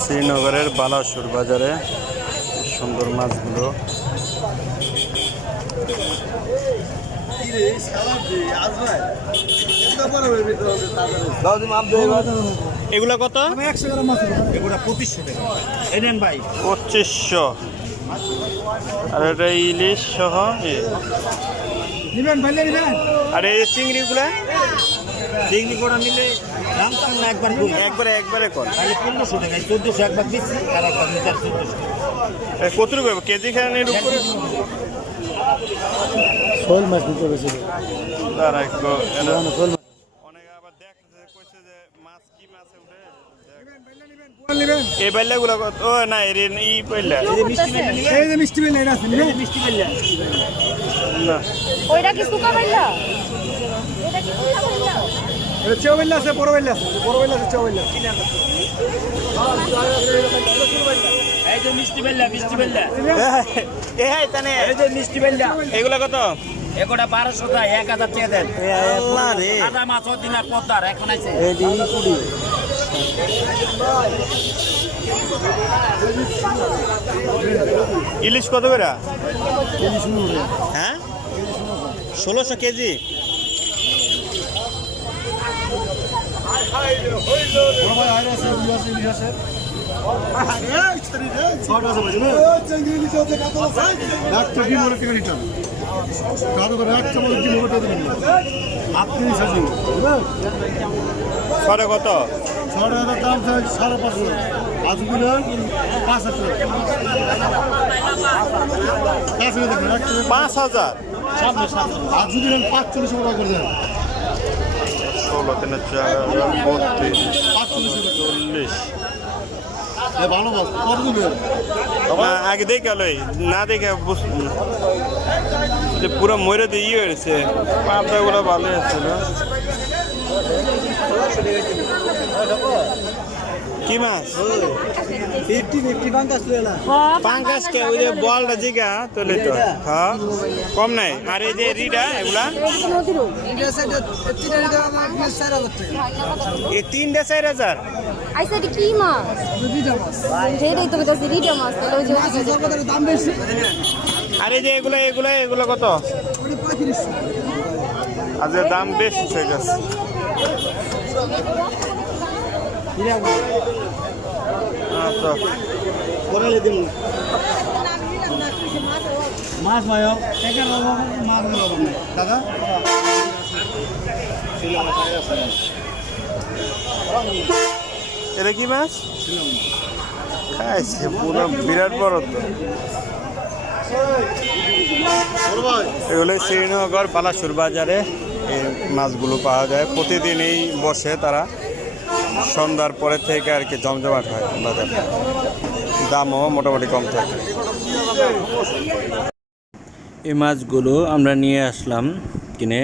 শ্রীনগরের বালাসুর বাজারে সুন্দর মাছগুলো। এগুলো কত? 100 গ্রাম মাছ এগুলো 2500 টাকা। এই নেন ভাই 2500। আর এটা ইলিশ সহ নিবেন ভাই নিবেন। আর এই চিংড়িগুলা চিংড়ি গোড়া নিলে দাম কম না একবার কম। একবারে কর তাহলে 1500 টাকা 1400 একবার দিচ্ছি আর একবার নিতে 1400। কত রুপে কেজি খানের উপরে? শোল মাছ দিতে হবে ছিল। তার একটু অনেক আবার দেখছে কইছে যে মাছ কি মাছ উঠে এই বাইলাগুলো কত? ও না এর ই বাইলা এই যে মিষ্টি বেলা এটা আছে না মিষ্টি বেলা না ওইটা কি সুকা বাইলা? এটা কি সুকা বাইলা? এটা চেও বেলা আছে বড় বেলা আছে চেও বেলা। এই যে মিষ্টি বেলা এই তানে এই যে মিষ্টি বেলা এগুলা কত? এগুলা 1200 টাকা 1000 টাকা দেন। আল্লাহ রে আদা মাছ দিনা পদ্মার এখন আছে এই দি কুড়ি ইলিশ কত করে? হ্যাঁ 1600 কেজি। ছড়ে কত? দাম 550 আজগুলো 5000 5000 আজ যদি 45 টাকা করে দেন 16 3 4 32 ভালো মাছ কত দিবেন? আগে দেখে আলোই না দেখে যে পুরো মরে দিয়ে ইয়ে হয়েছে পাতাগুলো ভালো ছিল। কি মাছ? 50 পাঙ্কাস কে ওই যে বলটা জিগা তোলে তো হ্যাঁ কম নাই। আর এই যে রিডা এগুলা এই 3-4000। আইসা এটা কি মাছ? যেটাই তো কইতাছি রিডা মাছ তাহলে ওই যে দাম বেশি। আর এই যে এগুলো কত? আজ দাম বেশি হয়ে গেছে। আচ্ছা মাছ ভাই মাছ দাদা এটা কি মাছ? খাইছে পুরো বিরাট বড় তো। এগুলো শ্রীনগর বালাসুর বাজারে এই মাছগুলো পাওয়া যায়। প্রতিদিনই বসে তারা, সন্ধ্যার পরে থেকে আর কি জমজমাট হয় বাজারটা। দামও মোটামুটি কম থাকে। এই মাছগুলো আমরা নিয়ে আসলাম কিনে,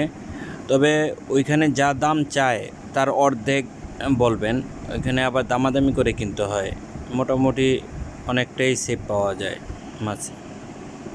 তবে ওইখানে যা দাম চায় তার অর্ধেক বলবেন। ওইখানে আবার দামাদামি করে কিনতে হয়। মোটামুটি অনেকটাই সেফ পাওয়া যায় মাছ।